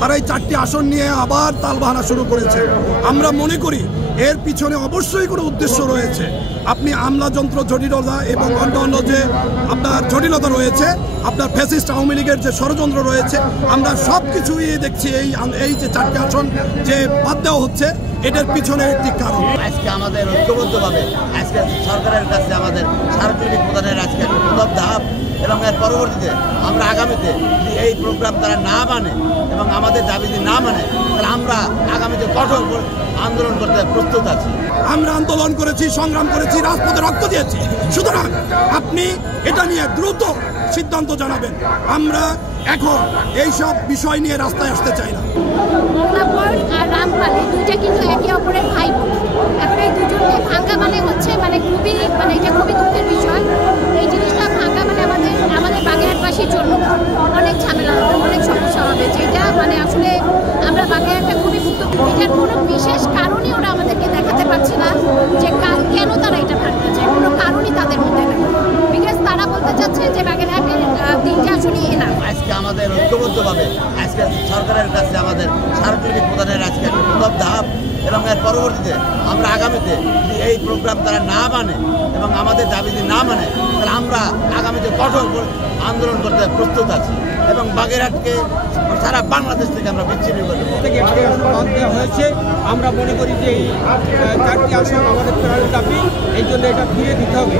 তারা এই 4টি আসন নিয়ে আবার তালবাহানা শুরু করেছে। আমরা মনে করি এর পিছনে অবশ্যই কোনো উদ্দেশ্য রয়েছে। আপনি আমলাযন্ত্র জটিলতা এবং অন্যান্য যে আপনার জটিলতা রয়েছে, আপনার ফ্যাসিস্ট আওয়ামী লীগের যে ষড়যন্ত্র রয়েছে, আমরা সব কিছুই দেখছি। এই যে 4টি আসন যে বাদ দেওয়া হচ্ছে, এটার পিছনে একটি কারণ। আজকে আমাদের ঐক্যবদ্ধভাবে আজকে সরকারের কাছে আমাদের সার্বজনীন প্রদানের আজকে একটা প্রথম ধাপ, এবং এর পরবর্তীতে আমরা আগামীতে এই প্রোগ্রাম তারা না মানে এবং আমাদের দাবি যদি না মানে, তাহলে আমরা আগামীতে কঠোর আন্দোলন করতে প্রস্তুত আছি। আমরা আন্দোলন করেছি, সংগ্রাম করেছি, রাজপথে রক্ত দিয়েছি। সুতরাং আপনি এটা নিয়ে দ্রুত সিদ্ধান্ত জানাবেন। আমরা এখন এইসব বিষয় নিয়ে রাস্তায় আসতে চাই না। মোল্লাপুর আর রামপালে দুইটা কিন্তু একে অপরের ভাই বোন। এখন এই দুজনকে ভাঙ্গা হচ্ছে খুবই এটা খুবই দুঃখের বিষয়। এই জিনিসটা ভাঙ্গা আমাদের বাগেরহাটবাসীর জন্য অনেক ঝামেলা হবে, অনেক সমস্যা হবে, যেটা আসলে আমরা বাগেরহাটটা খুবই এটার কোনো বিশেষ কারণই ওরা আমাদেরকে দেখাতে পারছে না যে কেন তারা এটা ভাঙতে চায়। কোনো কারণই তাদের মধ্যে নেই, বিকজ তারা বলতে চাচ্ছে যে বাগেরহাটের 3টা আসনই এনাফ। আজকে আমাদের ঐক্যবদ্ধভাবে আজকে সরকারের কাছে আমাদের সার্বজনীন প্রদানের আজকে একটা প্রথম ধাপ, এবং এর পরবর্তীতে আমরা আগামীতে এই প্রোগ্রাম তারা না মানে এবং আমাদের দাবি যদি না মানে, তাহলে আমরা আগামীতে কঠোর আন্দোলন করতে প্রস্তুত আছি এবং বাগেরহাটকে সারা বাংলাদেশ থেকে আমরা বিচ্ছিন্ন করে দেওয়া হয়েছে। আমরা মনে করি যে এই 4টি আসন আমাদের প্রাণের দাবি, এই জন্য এটা ফিরে দিতে হবে।